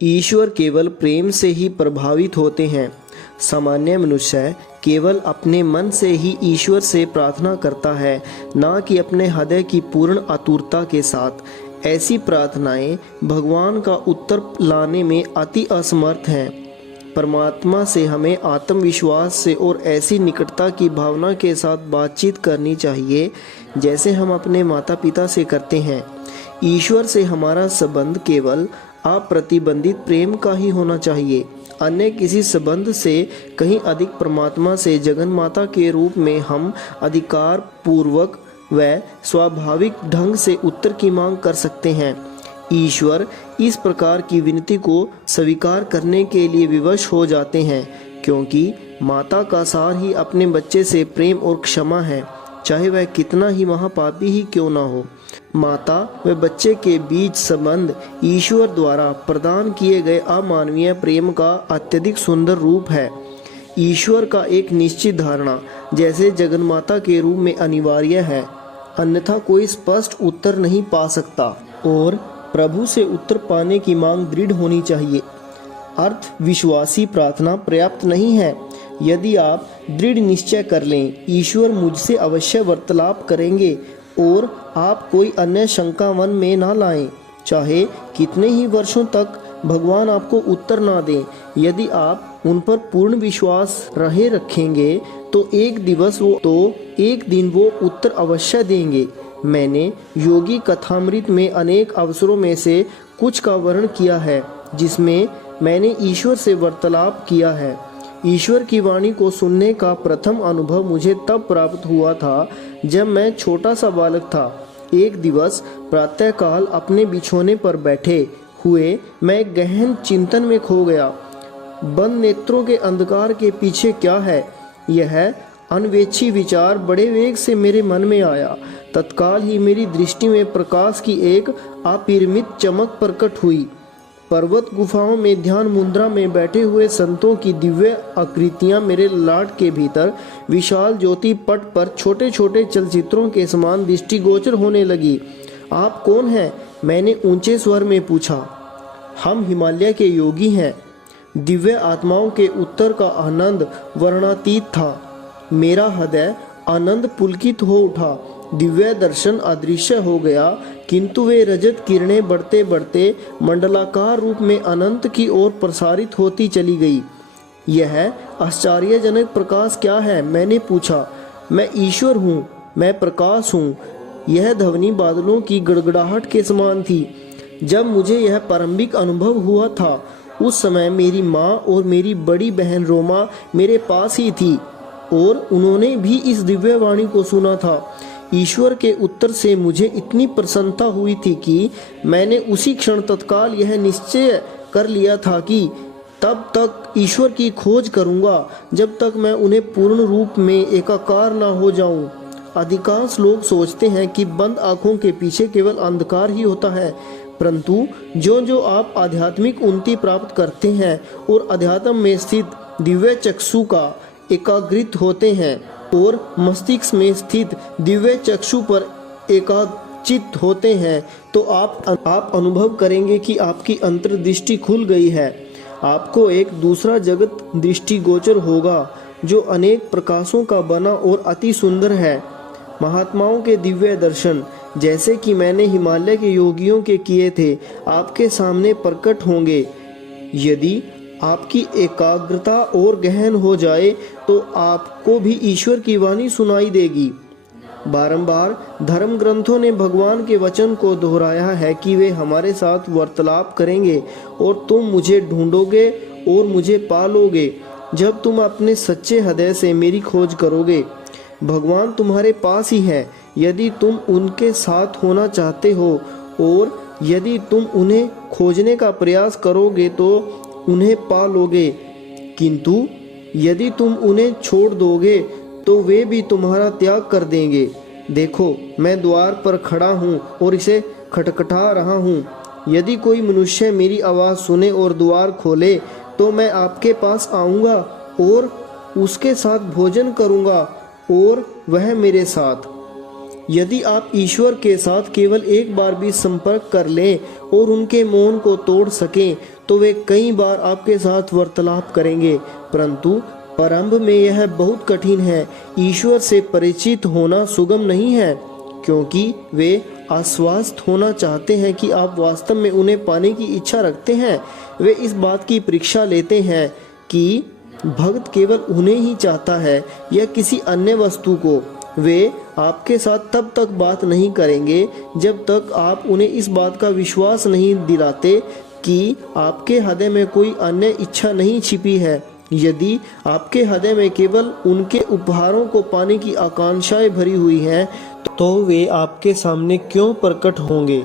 ईश्वर केवल प्रेम से ही प्रभावित होते हैं। सामान्य मनुष्य केवल अपने मन से ही ईश्वर से प्रार्थना करता है, ना कि अपने हृदय की पूर्ण आतुरता के साथ। ऐसी प्रार्थनाएं भगवान का उत्तर लाने में अति असमर्थ हैं। परमात्मा से हमें आत्मविश्वास से और ऐसी निकटता की भावना के साथ बातचीत करनी चाहिए जैसे हम अपने माता पिता से करते हैं। ईश्वर से हमारा संबंध केवल अप्रतिबंधित प्रेम का ही होना चाहिए। अन्य किसी संबंध से कहीं अधिक परमात्मा से जगन माता के रूप में हम अधिकार पूर्वक व स्वाभाविक ढंग से उत्तर की मांग कर सकते हैं। ईश्वर इस प्रकार की विनती को स्वीकार करने के लिए विवश हो जाते हैं, क्योंकि माता का सार ही अपने बच्चे से प्रेम और क्षमा है, चाहे वह कितना ही महापापी ही क्यों ना हो। माता व बच्चे के बीच संबंध ईश्वर द्वारा प्रदान किए गए अमानवीय प्रेम का अत्यधिक सुंदर रूप है। ईश्वर का एक निश्चित धारणा जैसे जगन्माता के रूप में अनिवार्य है, अन्यथा कोई स्पष्ट उत्तर नहीं पा सकता और प्रभु से उत्तर पाने की मांग दृढ़ होनी चाहिए। अर्थ विश्वासी प्रार्थना पर्याप्त नहीं है। यदि आप दृढ़ निश्चय कर लें, ईश्वर मुझसे अवश्य वार्तालाप करेंगे, और आप कोई अन्य शंका मन में ना लाएं, चाहे कितने ही वर्षों तक भगवान आपको उत्तर ना दें। यदि आप उन पर पूर्ण विश्वास रहे रखेंगे तो एक दिन वो उत्तर अवश्य देंगे। मैंने योगी कथामृत में अनेक अवसरों में से कुछ का वर्णन किया है जिसमें मैंने ईश्वर से वार्तालाप किया है। ईश्वर की वाणी को सुनने का प्रथम अनुभव मुझे तब प्राप्त हुआ था जब मैं छोटा सा बालक था। एक दिवस प्रातःकाल अपने बिछौने पर बैठे हुए मैं गहन चिंतन में खो गया। बंद नेत्रों के अंधकार के पीछे क्या है, यह अनवेक्षी विचार बड़े वेग से मेरे मन में आया। तत्काल ही मेरी दृष्टि में प्रकाश की एक अपरिमित चमक प्रकट हुई। पर्वत गुफाओं में ध्यान मुद्रा में बैठे हुए संतों की दिव्य आकृतियां मेरे ललाट के भीतर विशाल ज्योति पट पर छोटे छोटे चलचित्रों के समान दृष्टिगोचर होने लगी। आप कौन हैं? मैंने ऊंचे स्वर में पूछा। हम हिमालय के योगी हैं। दिव्य आत्माओं के उत्तर का आनंद वर्णातीत था। मेरा हृदय आनंद पुलकित हो उठा। दिव्य दर्शन अदृश्य हो गया, किंतु वे रजत किरणें बढ़ते बढ़ते मंडलाकार रूप में अनंत की ओर प्रसारित होती चली गई। यह आश्चर्यजनक प्रकाश क्या है? मैंने पूछा। मैं ईश्वर हूँ, मैं प्रकाश हूँ। यह ध्वनि बादलों की गड़गड़ाहट के समान थी। जब मुझे यह प्रारंभिक अनुभव हुआ था, उस समय मेरी माँ और मेरी बड़ी बहन रोमा मेरे पास ही थी और उन्होंने भी इस दिव्य वाणी को सुना था। ईश्वर के उत्तर से मुझे इतनी प्रसन्नता हुई थी कि मैंने उसी क्षण तत्काल यह निश्चय कर लिया था कि तब तक ईश्वर की खोज करूंगा जब तक मैं उन्हें पूर्ण रूप में एकाकार ना हो जाऊं। अधिकांश लोग सोचते हैं कि बंद आंखों के पीछे केवल अंधकार ही होता है, परंतु जो आप आध्यात्मिक उन्नति प्राप्त करते हैं और अध्यात्म में स्थित दिव्य चक्षु का एकाग्रित होते हैं और मस्तिष्क में स्थित दिव्य चक्षु पर एकाचित होते हैं, तो आप अनुभव करेंगे कि आपकी अंतर्दृष्टि खुल गई है। आपको एक दूसरा जगत दृष्टिगोचर होगा जो अनेक प्रकाशों का बना और अति सुंदर है। महात्माओं के दिव्य दर्शन, जैसे कि मैंने हिमालय के योगियों के किए थे, आपके सामने प्रकट होंगे। यदि आपकी एकाग्रता और गहन हो जाए तो आपको भी ईश्वर की वाणी सुनाई देगी। बारंबार धर्म ग्रंथों ने भगवान के वचन को दोहराया है कि वे हमारे साथ वार्तालाप करेंगे और तुम मुझे ढूंढोगे और मुझे पालोगे जब तुम अपने सच्चे हृदय से मेरी खोज करोगे। भगवान तुम्हारे पास ही है यदि तुम उनके साथ होना चाहते हो, और यदि तुम उन्हें खोजने का प्रयास करोगे तो उन्हें पा लोगे, किंतु यदि तुम उन्हें छोड़ दोगे तो वे भी तुम्हारा त्याग कर देंगे। देखो, मैं द्वार पर खड़ा हूँ और इसे खटखटा रहा हूँ। यदि कोई मनुष्य मेरी आवाज़ सुने और द्वार खोले तो मैं आपके पास आऊँगा और उसके साथ भोजन करूँगा और वह मेरे साथ। यदि आप ईश्वर के साथ केवल एक बार भी संपर्क कर लें और उनके मौन को तोड़ सकें तो वे कई बार आपके साथ वार्तालाप करेंगे, परंतु प्रारंभ में यह बहुत कठिन है। ईश्वर से परिचित होना सुगम नहीं है, क्योंकि वे आश्वस्त होना चाहते हैं कि आप वास्तव में उन्हें पाने की इच्छा रखते हैं। वे इस बात की परीक्षा लेते हैं कि भक्त केवल उन्हें ही चाहता है या किसी अन्य वस्तु को। वे आपके साथ तब तक बात नहीं करेंगे जब तक आप उन्हें इस बात का विश्वास नहीं दिलाते कि आपके हृदय में कोई अन्य इच्छा नहीं छिपी है। यदि आपके हृदय में केवल उनके उपहारों को पाने की आकांक्षाएं भरी हुई हैं, तो वे आपके सामने क्यों प्रकट होंगे।